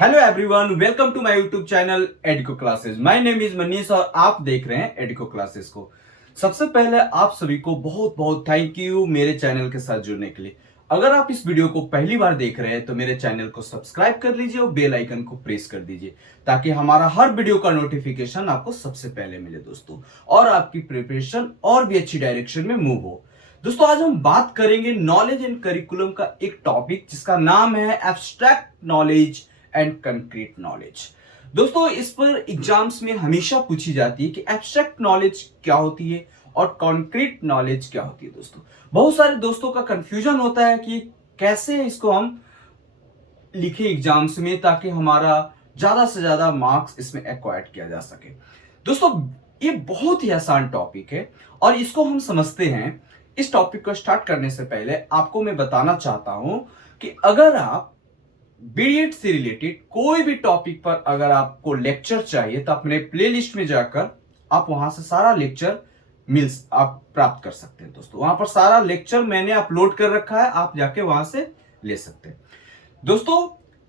Hello everyone, welcome to my YouTube channel Edico classes. My name is Manish और आप देख रहे हैं एडिको क्लासेस को। सबसे पहले आप सभी को बहुत बहुत थैंक यू मेरे चैनल के साथ जुड़ने के लिए। अगर आप इस वीडियो को पहली बार देख रहे हैं तो मेरे चैनल को सब्सक्राइब कर लीजिए और बेल आइकन को प्रेस कर दीजिए ताकि हमारा हर वीडियो का नोटिफिकेशन आपको सबसे पहले मिले दोस्तों, और आपकी प्रिपरेशन और भी अच्छी डायरेक्शन में मूव हो। दोस्तों, आज हम बात करेंगे नॉलेज एंड करिकुलम का एक टॉपिक जिसका नाम है abstract knowledge and concrete knowledge. दोस्तों, इस पर एग्जाम्स में हमेशा पूछी जाती है कि एब्स्ट्रैक्ट नॉलेज क्या होती है और कॉन्क्रीट नॉलेज क्या होती है। दोस्तों, बहुत सारे दोस्तों का कंफ्यूजन होता है कि कैसे इसको हम लिखे एग्जाम्स में ताकि हमारा ज्यादा से ज्यादा मार्क्स इसमें एक्वायर्ड किया जा सके। दोस्तों, ये बहुत ही आसान टॉपिक है और इसको हम समझते हैं। इस टॉपिक को स्टार्ट करने से पहले आपको मैं बताना चाहता हूं कि अगर आप बीएड से रिलेटेड कोई भी टॉपिक पर अगर आपको लेक्चर चाहिए तो अपने प्लेलिस्ट में जाकर आप वहां से सारा लेक्चर आप प्राप्त कर सकते हैं। दोस्तों, वहां पर सारा लेक्चर मैंने अपलोड कर रखा है, आप जाके वहां से ले सकते हैं। दोस्तों,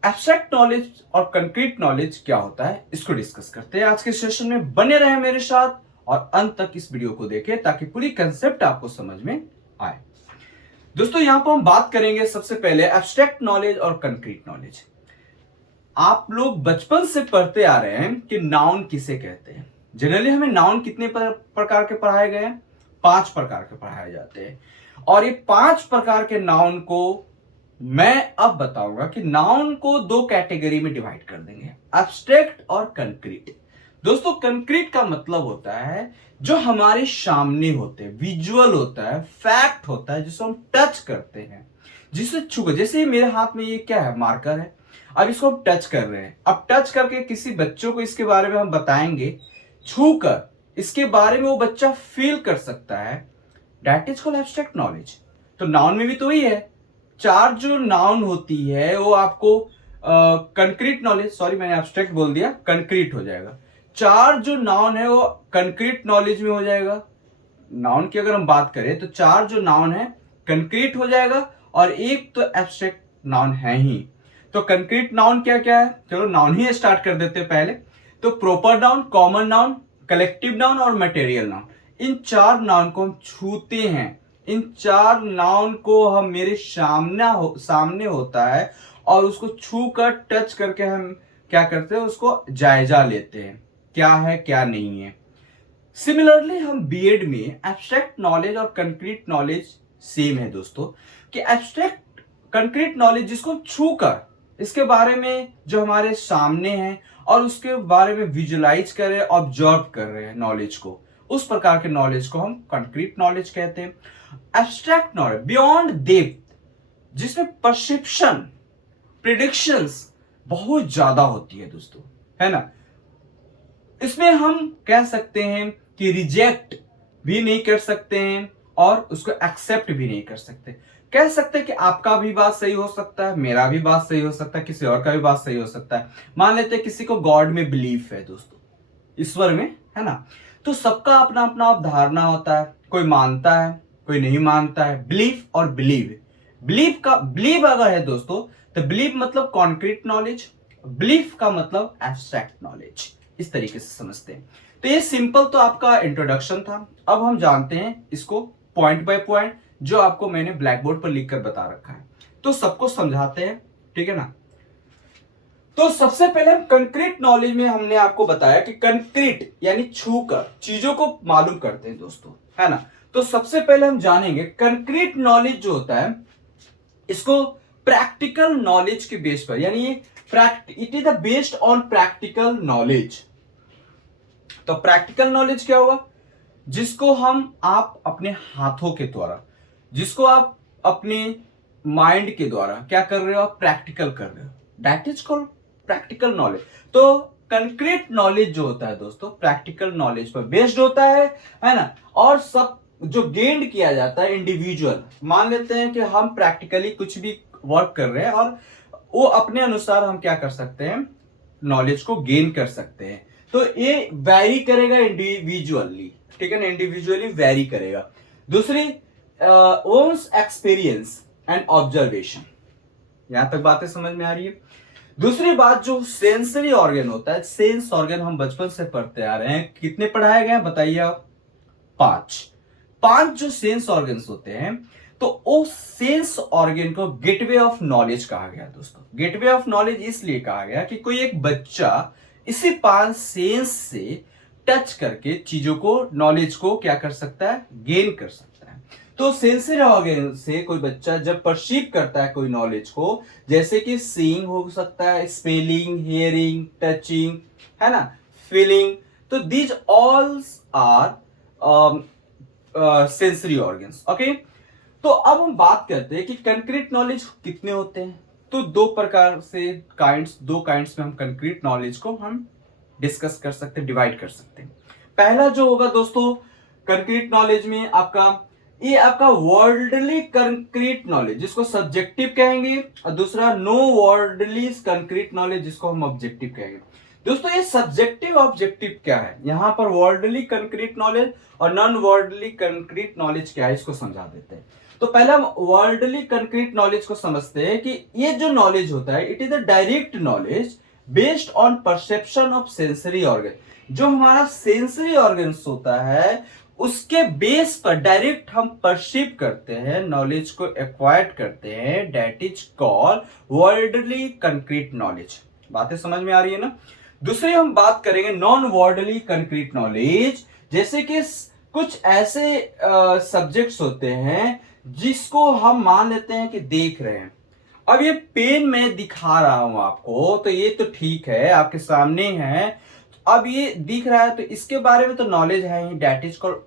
एब्स्ट्रैक्ट नॉलेज और कंक्रीट नॉलेज क्या होता है इसको डिस्कस करते हैं आज के सेशन में। बने रहे मेरे साथ और अंत तक इस वीडियो को देखें ताकि पूरी कंसेप्ट आपको समझ में आए। दोस्तों, यहां पर हम बात करेंगे सबसे पहले एब्स्ट्रैक्ट नॉलेज और कंक्रीट नॉलेज। आप लोग बचपन से पढ़ते आ रहे हैं कि नाउन किसे कहते हैं। जनरली हमें नाउन कितने प्रकार के पढ़ाए गए हैं? 5 प्रकार के पढ़ाए जाते हैं, और ये 5 प्रकार के नाउन को मैं अब बताऊंगा कि नाउन को 2 कैटेगरी में डिवाइड कर देंगे, एब्स्ट्रैक्ट और कंक्रीट। दोस्तों, कंक्रीट का मतलब होता है जो हमारे सामने होते हैं, विजुअल होता है, फैक्ट होता है, जिसको हम टच करते हैं, जिसे छू, जैसे मेरे हाथ में ये क्या है, मार्कर है। अब इसको हम टच कर रहे हैं। अब टच करके किसी बच्चों को इसके बारे में हम बताएंगे, छू कर इसके बारे में वो बच्चा फील कर सकता है, that is called abstract knowledge. तो नाउन में भी तो वही है, 4 जो नाउन होती है वो आपको कंक्रीट नॉलेज, सॉरी मैंने एब्स्ट्रैक्ट बोल दिया, कंक्रीट हो जाएगा। 4 जो नाउन है वो कंक्रीट नॉलेज में हो जाएगा। नाउन की अगर हम बात करें तो 4 जो नाउन है कंक्रीट हो जाएगा और एक तो एब्स्ट्रैक्ट नाउन है ही। तो कंक्रीट नाउन क्या क्या है, चलो नाउन ही स्टार्ट कर देते हैं पहले। तो proper noun, common noun, collective noun और मटेरियल नाउन, इन 4 नाउन को हम छूते हैं। इन 4 नाउन को हम मेरे सामने होता है और उसको छू कर टच करके हम क्या करते हैं, उसको जायजा लेते हैं क्या है क्या नहीं है। सिमिलरली हम बीएड में एब्स्ट्रैक्ट नॉलेज और कंक्रीट नॉलेज सेम है दोस्तों, कि एब्स्ट्रैक्ट कंक्रीट नॉलेज जिसको छू कर इसके बारे में जो हमारे सामने है और उसके बारे में विजुलाइज कर रहे हैं, ऑब्जर्व कर रहे हैं नॉलेज को, उस प्रकार के नॉलेज को हम कंक्रीट नॉलेज कहते हैं। एब्स्ट्रैक्ट नॉलेज बियॉन्ड डेप्थ, जिसमें परसेप्शन, प्रिडिक्शंस बहुत ज्यादा होती है दोस्तों, है ना। इसमें हम कह सकते हैं कि रिजेक्ट भी नहीं कर सकते हैं और उसको एक्सेप्ट भी नहीं कर सकते। कह सकते हैं कि आपका भी बात सही हो सकता है, मेरा भी बात सही हो सकता है, किसी और का भी बात सही हो सकता है। मान लेते हैं किसी को गॉड में बिलीफ है दोस्तों, ईश्वर में, है ना। तो सबका अपना अपना अवधारणा होता है, कोई मानता है कोई नहीं मानता है। बिलीफ और बिलीव, बिलीव अगर है दोस्तों तो बिलीव मतलब कॉन्क्रीट नॉलेज, बिलीफ का मतलब एब्स्ट्रैक्ट नॉलेज। इस तरीके से समझते हैं। तो ये सिंपल तो आपका इंट्रोडक्शन था। अब हम जानते हैं इसको पॉइंट बाय पॉइंट, जो आपको मैंने ब्लैक बोर्ड पर लिखकर बता रखा है, तो सबको समझाते हैं, ठीक है ना। तो सबसे पहले हम कंक्रीट नॉलेज में हमने आपको बताया कि कंक्रीट यानी छूकर चीजों को मालूम करते हैं दोस्तों, है ना। तो सबसे पहले हम जानेंगे कंक्रीट नॉलेज जो होता है, इसको प्रैक्टिकल नॉलेज के बेस पर, यानी it is the based on practical knowledge. तो प्रैक्टिकल नॉलेज क्या होगा, जिसको आप अपने हाथों के द्वारा, जिसको आप अपने माइंड के द्वारा क्या कर रहे हो, आप प्रैक्टिकल कर रहे हो, that is called practical knowledge. तो कंक्रीट नॉलेज जो होता है दोस्तों प्रैक्टिकल नॉलेज पर बेस्ड होता है ना। और सब जो गेन किया जाता है इंडिविजुअल, मान लेते हैं कि हम प्रैक्टिकली कुछ भी वर्क कर रहे हैं और वो अपने अनुसार हम क्या कर सकते हैं, नॉलेज को गेन कर सकते हैं। तो ये वैरी करेगा इंडिविजुअली, ठीक है ना, इंडिविजुअली वैरी करेगा। दूसरी, ओन्स एक्सपीरियंस एंड ऑब्जर्वेशन। यहां तक बातें समझ में आ रही है। दूसरी बात, जो सेंसरी ऑर्गन होता है, सेंस ऑर्गन हम बचपन से पढ़ते आ रहे हैं, कितने पढ़ाए गए हैं बताइए आप? 5। 5 जो सेंस ऑर्गन्स होते हैं, तो वो सेंस ऑर्गन को गेटवे ऑफ नॉलेज कहा गया दोस्तों। गेटवे ऑफ नॉलेज इसलिए कहा गया कि कोई एक बच्चा इसी 5 सेंस से टच करके चीजों को, नॉलेज को क्या कर सकता है, गेन कर सकता है। तो सेंसरी ऑर्गन से कोई बच्चा जब परसीव करता है कोई नॉलेज को, जैसे कि सीइंग हो सकता है, स्मेलिंग, हियरिंग, टचिंग, है ना, फीलिंग, तो these all are sensory organs. Okay, तो अब हम बात करते हैं कि कंक्रीट नॉलेज कितने होते हैं। तो दो प्रकार से दो काइंड्स में हम कंक्रीट नॉलेज को हम डिस्कस कर सकते हैं, डिवाइड कर सकते हैं। पहला जो होगा दोस्तों कंक्रीट नॉलेज में आपका, ये आपका वर्ल्डली कंक्रीट नॉलेज जिसको सब्जेक्टिव कहेंगे, और दूसरा नो वर्ल्डली कंक्रीट नॉलेज जिसको हम ऑब्जेक्टिव कहेंगे। दोस्तों ये सब्जेक्टिव ऑब्जेक्टिव क्या है, यहां पर वर्ल्डली कंक्रीट नॉलेज और नॉन वर्ल्डली कंक्रीट नॉलेज क्या है, इसको समझा देते हैं। तो पहले हम वर्ल्डली कंक्रीट नॉलेज को समझते हैं कि ये जो नॉलेज होता है, it is a direct knowledge based on perception of sensory organ. जो हमारा सेंसरी ऑर्गन्स होता है उसके बेस पर डायरेक्ट हम परसीव करते हैं, नॉलेज को एक्वायर करते हैं, that is called worldly concrete knowledge. बातें समझ में आ रही है ना? दूसरी हम बात करेंगे नॉन वर्ल्डली कंक्रीट नॉलेज, जैसे कि कुछ ऐसे सब्जेक्ट्स होते हैं जिसको हम मान लेते हैं कि देख रहे हैं। अब ये पेन मैं दिखा रहा हूं आपको, तो ये तो ठीक है, आपके सामने है, अब ये दिख रहा है, तो इसके बारे में तो नॉलेज है ही, that is called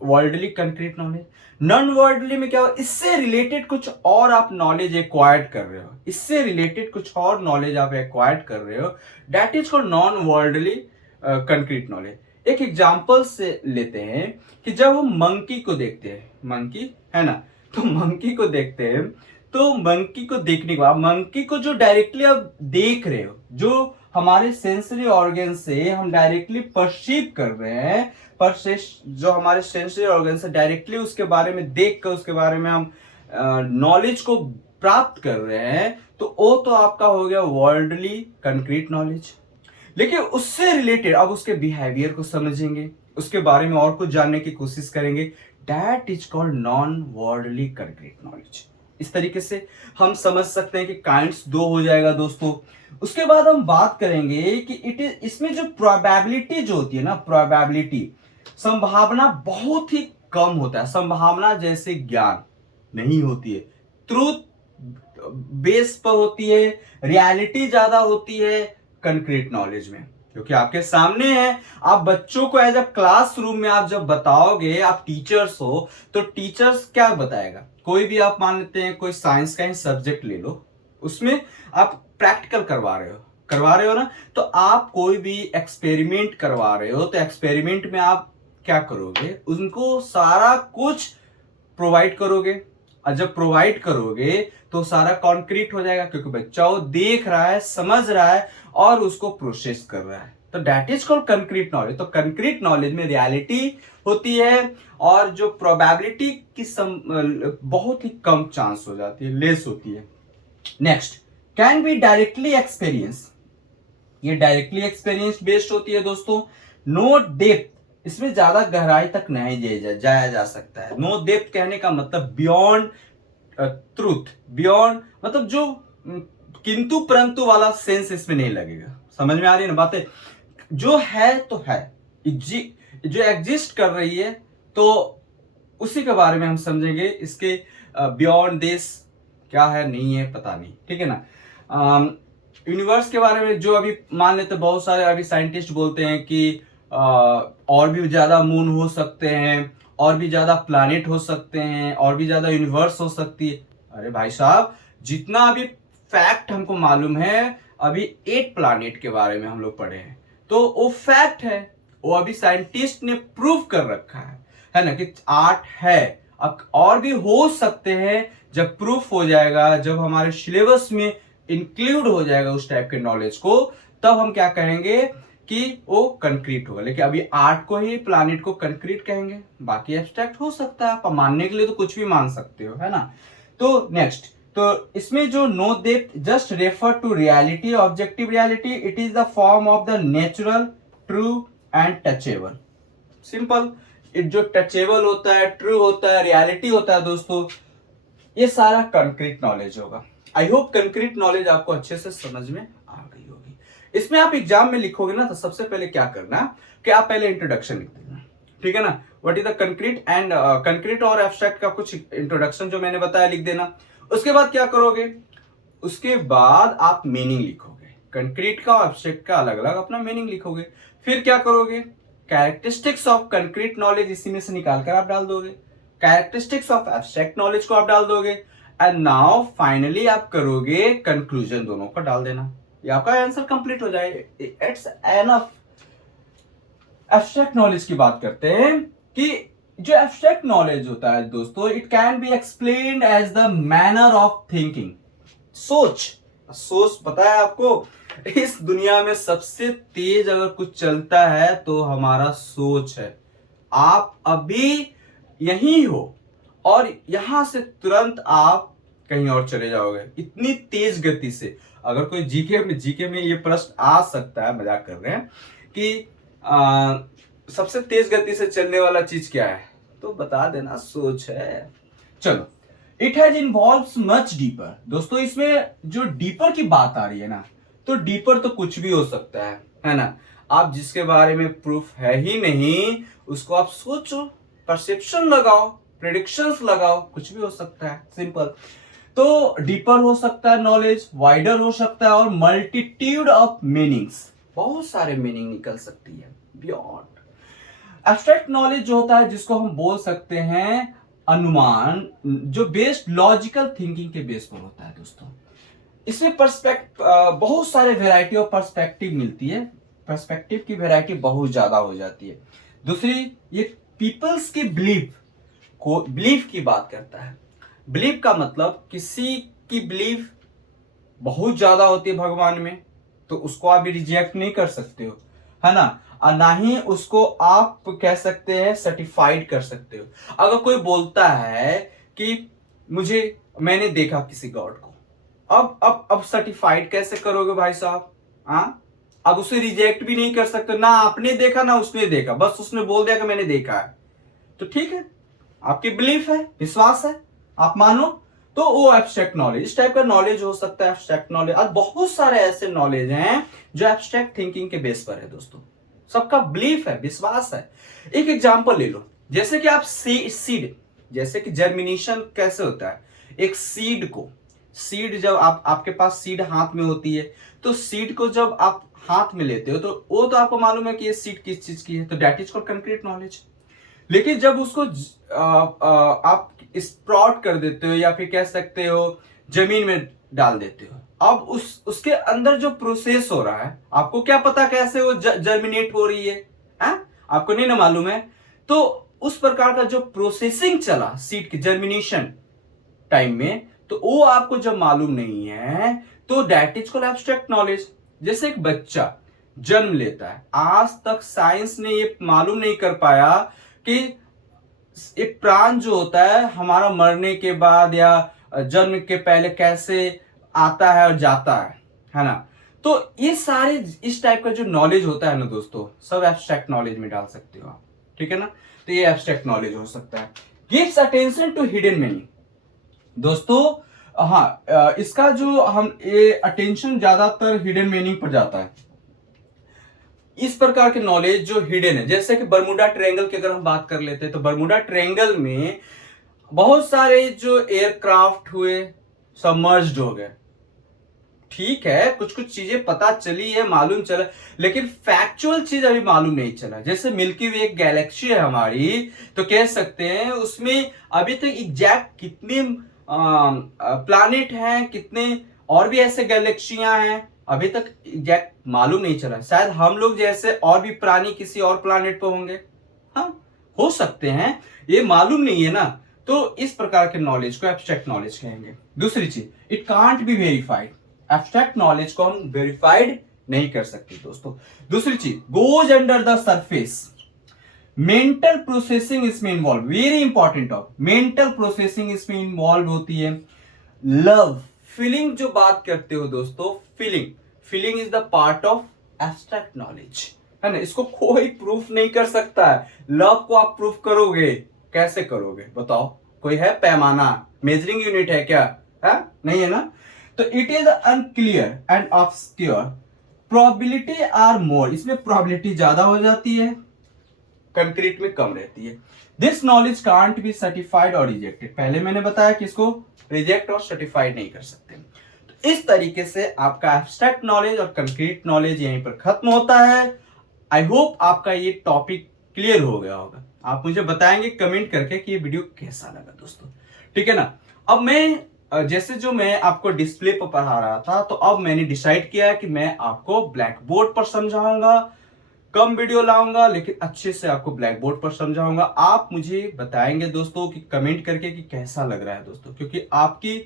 worldly concrete knowledge. Non worldly में क्या हो, इससे रिलेटेड कुछ और आप नॉलेज एक्वायर्ड कर रहे हो, इससे रिलेटेड कुछ और नॉलेज आप एक्वायर्ड कर रहे हो, that is called non worldly concrete knowledge. एक एग्जांपल से लेते हैं कि जब हम मंकी को देखते हैं, मंकी है ना, तो मंकी को देखते हैं, तो मंकी को देखने के बाद, मंकी को जो डायरेक्टली आप देख रहे हो, जो हमारे सेंसरी ऑर्गन से हम डायरेक्टली परसीव कर रहे हैं, पर जो हमारे सेंसरी ऑर्गन से डायरेक्टली उसके बारे में देख कर उसके बारे में हम नॉलेज को प्राप्त कर रहे हैं, तो वो तो आपका हो गया वर्ल्डली कंक्रीट नॉलेज। लेकिन उससे रिलेटेड अब उसके बिहेवियर को समझेंगे, उसके बारे में और कुछ जानने की कोशिश करेंगे, that is called non worldly concrete knowledge. इस तरीके से हम समझ सकते हैं कि काइंड्स दो हो जाएगा दोस्तों। उसके बाद हम बात करेंगे कि इट इज, इसमें जो प्रोबेबिलिटी जो होती है ना, प्रोबेबिलिटी, संभावना बहुत ही कम होता है, संभावना जैसे ज्ञान नहीं होती है, ट्रूथ बेस पर होती है, रियलिटी ज्यादा होती है कंक्रीट नॉलेज में, क्योंकि आपके सामने है। आप बच्चों को एज अ क्लासरूम में आप जब बताओगे, आप टीचर्स हो, तो टीचर्स क्या बताएगा, कोई भी आप मान लेते हैं कोई साइंस का ही सब्जेक्ट ले लो, उसमें आप प्रैक्टिकल करवा रहे हो ना, तो आप कोई भी एक्सपेरिमेंट करवा रहे हो, तो एक्सपेरिमेंट में आप क्या करोगे, उनको सारा कुछ प्रोवाइड करोगे, और जब प्रोवाइड करोगे तो सारा कॉन्क्रीट हो जाएगा, क्योंकि बच्चा वो देख रहा है, समझ रहा है और उसको प्रोसेस कर रहा है, तो that is called concrete knowledge. तो कंक्रीट नॉलेज में रियलिटी होती है और जो प्रोबेबिलिटी की बहुत ही कम चांस हो जाती है, लेस होती है। Next, can be directly experience, ये डायरेक्टली एक्सपीरियंस बेस्ड होती है दोस्तों। नो डेप्थ, इसमें ज्यादा गहराई तक नहीं जाया जा सकता है। नो डेप्थ कहने का मतलब बियॉन्ड ट्रूथ, बियॉन्ड मतलब जो किंतु परंतु वाला सेंस इसमें नहीं लगेगा। समझ में आ रही है ना बातें? जो है तो है, जो एग्जिस्ट कर रही है, तो उसी के बारे में हम समझेंगे। इसके बियॉन्ड दिस क्या है, नहीं है, पता नहीं, ठीक है ना। यूनिवर्स के बारे में जो अभी मान लेते, बहुत सारे अभी साइंटिस्ट बोलते हैं कि और भी ज्यादा मून हो सकते हैं, और भी ज्यादा प्लैनेट हो सकते हैं, और भी ज्यादा यूनिवर्स हो सकती है। अरे भाई साहब, जितना अभी फैक्ट हमको मालूम है, अभी 8 प्लैनेट के बारे में हम लोग पढ़े हैं, तो वो फैक्ट है, वो अभी साइंटिस्ट ने प्रूव कर रखा है ना, कि 8 है। अब और भी हो सकते हैं, जब प्रूफ हो जाएगा, जब हमारे सिलेबस में इंक्लूड हो जाएगा उस टाइप के नॉलेज को, तब हम क्या कहेंगे कि वो कंक्रीट होगा। लेकिन अभी 8 को ही, प्लैनेट को कंक्रीट कहेंगे, बाकी एब्स्ट्रैक्ट हो सकता है, आप मानने के लिए तो कुछ भी मान सकते हो, है ना। तो नेक्स्ट, तो इसमें जो no depth just refer to reality, objective reality, it is the form of the natural, true and touchable. Simple, it जो टचेबल होता है, ट्रू होता है, रियलिटी होता है दोस्तों, ये सारा कंक्रीट नॉलेज होगा। आई होप कंक्रीट नॉलेज आपको अच्छे से समझ में आ गई होगी। इसमें आप एग्जाम में लिखोगे ना, तो सबसे पहले क्या करना कि आप पहले इंट्रोडक्शन लिख देना, ठीक है ना। What is the concrete and concrete और एब्स्ट्रैक्ट का कुछ इंट्रोडक्शन जो मैंने बताया लिख देना। उसके बाद क्या करोगे, उसके बाद आप मीनिंग लिखोगे, कंक्रीट का और एब्स्ट्रैक्ट का अलग अलग अपना मीनिंग लिखोगे। फिर क्या करोगे, कैरेक्टरिस्टिक्स ऑफ कंक्रीट नॉलेज इसी में से निकालकर आप डाल दोगे, कैरेक्टरिस्टिक्स ऑफ एब्स्ट्रैक्ट नॉलेज को आप डाल दोगे, एंड नाउ फाइनली आप करोगे कंक्लूजन, दोनों को डाल देना, ये आपका आंसर कंप्लीट हो जाएगा। It's enough. एब्स्ट्रैक्ट नॉलेज की बात करते हैं कि जो एब्स्ट्रैक्ट नॉलेज होता है दोस्तों, it can be explained as the manner of thinking. सोच पता है आपको, इस दुनिया में सबसे तेज अगर कुछ चलता है तो हमारा सोच है। आप अभी यहीं हो और यहां से तुरंत आप कहीं और चले जाओगे, इतनी तेज गति से। अगर कोई जीके में ये प्रश्न आ सकता है, मजाक कर रहे हैं, कि सबसे तेज गति से चलने वाला चीज क्या है, तो बता देना सोच है। चलो, it has involves much deeper. दोस्तों इसमें जो डीपर की बात आ रही है ना, तो डीपर तो कुछ भी हो सकता है ना। आप जिसके बारे में प्रूफ है ही नहीं, उसको आप सोचो, परसेप्शन लगाओ, प्रेडिक्शंस लगाओ, कुछ भी हो सकता है, सिंपल। तो डीपर हो सकता है नॉलेज, वाइडर हो सकता है, और मल्टीट्यूड ऑफ मीनिंग्स, बहुत सारे मीनिंग निकल सकती है बियॉन्ड। एब्स्ट्रैक्ट नॉलेज जो होता है, जिसको हम बोल सकते हैं अनुमान, जो बेस्ड लॉजिकल थिंकिंग के बेस पर होता है दोस्तों। इसमें बहुत सारे वेराइटी ऑफ पर्सपेक्टिव मिलती है, पर्सपेक्टिव की वेराइटी बहुत ज्यादा हो जाती है। दूसरी, ये पीपल्स की बिलीफ की बात करता है। बिलीफ का मतलब किसी की बिलीफ बहुत ज्यादा होती है भगवान में, तो उसको आप रिजेक्ट नहीं कर सकते हो, है ना, और ना ही उसको आप कह सकते हैं सर्टिफाइड कर सकते हो। अगर कोई बोलता है कि मैंने देखा किसी गॉड को, अब सर्टिफाइड कैसे करोगे भाई साहब? हाँ, अब उसे रिजेक्ट भी नहीं कर सकते, ना आपने देखा ना उसने देखा, बस उसने बोल दिया कि मैंने देखा है, तो ठीक है, आपकी बिलीफ है, विश्वास है, आप मानो, तो वो एब्स्ट्रैक्ट नॉलेज, इस टाइप का नॉलेज हो सकता है एब्स्ट्रैक्ट नॉलेज। और बहुत सारे ऐसे नॉलेज हैं जो एब्स्ट्रैक्ट थिंकिंग के बेस पर है दोस्तों, सबका बिलीफ है, विश्वास है। एक एग्जांपल ले लो, जैसे कि आप सीड, जैसे कि जर्मिनेशन कैसे होता है, एक सीड जब आपके पास सीड हाथ में होती है, तो सीड को जब आप हाथ में लेते हो, तो वो तो आपको मालूम है कि ये सीड किस चीज की है, तो that is called concrete knowledge. लेकिन जब उसको आप स्प्राउट कर देते हो, या फिर कह सकते हो जमीन में डाल देते हो, अब उसके अंदर जो प्रोसेस हो रहा है, आपको क्या पता कैसे वो जर्मिनेट हो रही है? आपको नहीं ना मालूम है। तो उस प्रकार का जो प्रोसेसिंग चला सीड के जर्मिनेशन टाइम में, तो वो आपको जब मालूम नहीं है, तो that is called abstract knowledge. जैसे एक बच्चा जन्म लेता है, आज तक साइंस ने ये मालूम नहीं कर पाया कि एक प्राण जो होता है हमारा मरने के बाद या जन्म के पहले कैसे आता है और जाता है ना। तो ये सारे इस टाइप का जो नॉलेज होता है ना दोस्तों, सब एब्स्ट्रैक्ट नॉलेज में डाल सकते हो आप, ठीक है ना। तो ये एब्स्ट्रैक्ट नॉलेज हो सकता है। Gives attention to hidden meaning दोस्तों, हाँ, इसका जो हम ये अटेंशन ज्यादातर हिडन मीनिंग पर जाता है। इस प्रकार के नॉलेज जो हिडन है, जैसे कि बर्मुडा ट्रायंगल की अगर हम बात कर लेते हैं, तो बर्मुडा ट्रायंगल में बहुत सारे जो एयरक्राफ्ट हुए सबमर्ज्ड हो गए, ठीक है, कुछ कुछ चीजें पता चली है, मालूम चला, लेकिन फैक्चुअल चीज अभी मालूम नहीं चला। जैसे मिल्की वे एक गैलेक्सी है हमारी, तो कह सकते हैं उसमें अभी तक एग्जैक्ट कितने प्लैनेट हैं, कितने और भी ऐसे गैलेक्सियां हैं, अभी तक एग्जैक्ट मालूम नहीं चला। शायद हम लोग जैसे और भी प्राणी किसी और प्लैनेट पर होंगे, हाँ, हो सकते हैं, ये मालूम नहीं है ना। तो इस प्रकार के नॉलेज को एब्स्ट्रैक्ट नॉलेज कहेंगे। दूसरी चीज, it can't be verified. Abstract knowledge को हम वेरीफाइड नहीं कर सकते दोस्तों। दूसरी चीज, गोज अंडर द सरफेस। मेंटल प्रोसेसिंग इसमें involve, very important of, mental processing इसमें इन्वॉल्व होती है। लव, फीलिंग जो बात करते हो दोस्तों, feeling, feeling is the part of abstract knowledge, है ना। इसको कोई प्रूफ नहीं कर सकता है। लव को आप प्रूफ करोगे, कैसे करोगे बताओ? कोई है पैमाना, मेजरिंग यूनिट है क्या? है नहीं, है ना। तो it is unclear and obscure, probability are more, इसमें प्रोबेबिलिटी ज्यादा हो जाती है, कंक्रीट में कम रहती है। This knowledge can't be certified और रिजेक्टेड, पहले मैंने बताया कि इसको रिजेक्ट और सर्टिफाइड नहीं कर सकते। तो इस तरीके से आपका एब्स्ट्रैक्ट नॉलेज और कंक्रीट नॉलेज यहीं पर खत्म होता है। आई होप आपका ये टॉपिक क्लियर हो गया होगा। आप मुझे बताएंगे कमेंट करके कि ये वीडियो कैसा लगा दोस्तों, ठीक है ना। अब मैं जैसे जो मैं आपको डिस्प्ले पर पढ़ा रहा था, तो अब मैंने डिसाइड किया है कि मैं आपको ब्लैक बोर्ड पर समझाऊंगा। कम वीडियो लाऊंगा लेकिन अच्छे से आपको ब्लैक बोर्ड पर समझाऊंगा। आप मुझे बताएंगे दोस्तों कि कमेंट करके कि कैसा लग रहा है दोस्तों, क्योंकि आपकी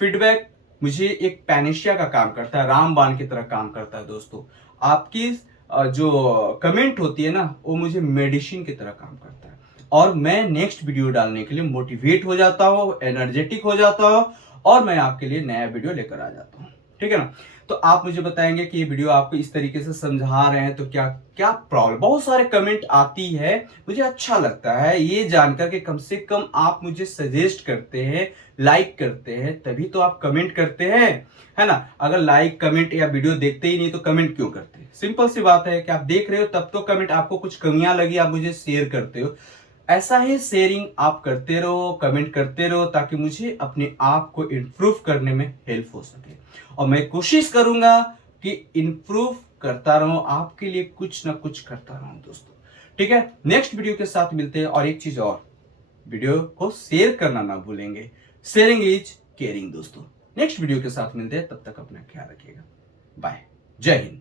फीडबैक मुझे एक पैनेशिया का काम करता है, रामबाण की तरह काम करता है दोस्तों। आपकी जो कमेंट होती है ना, वो मुझे मेडिसिन की तरह काम करता है, और मैं नेक्स्ट वीडियो डालने के लिए मोटिवेट हो जाता हूँ, एनर्जेटिक हो जाता हूँ, और मैं आपके लिए नया वीडियो लेकर आ जाता हूँ, ठीक है ना। तो आप मुझे बताएंगे कि ये वीडियो आपको इस तरीके से समझा रहे हैं तो क्या क्या प्रॉब्लम। बहुत सारे कमेंट आती है, मुझे अच्छा लगता है ये जानकर के कम से कम आप मुझे सजेस्ट करते हैं, लाइक करते हैं, तभी तो आप कमेंट करते हैं, है ना। अगर लाइक कमेंट या वीडियो देखते ही नहीं तो कमेंट क्यों करते हैं? सिंपल सी बात है कि आप देख रहे हो तब तो कमेंट, आपको कुछ कमियां लगी आप मुझे शेयर करते हो। ऐसा ही शेयरिंग आप करते रहो, कमेंट करते रहो, ताकि मुझे अपने आप को इंप्रूव करने में हेल्प हो सके, और मैं कोशिश करूंगा कि इंप्रूव करता रहूं, आपके लिए कुछ ना कुछ करता रहूं दोस्तों, ठीक है। नेक्स्ट वीडियो के साथ मिलते हैं। और एक चीज और, वीडियो को शेयर करना ना भूलेंगे, शेयरिंग इज केयरिंग दोस्तों। नेक्स्ट वीडियो के साथ मिलते हैं, तब तक अपना ख्याल रखिएगा। बाय, जय हिंद।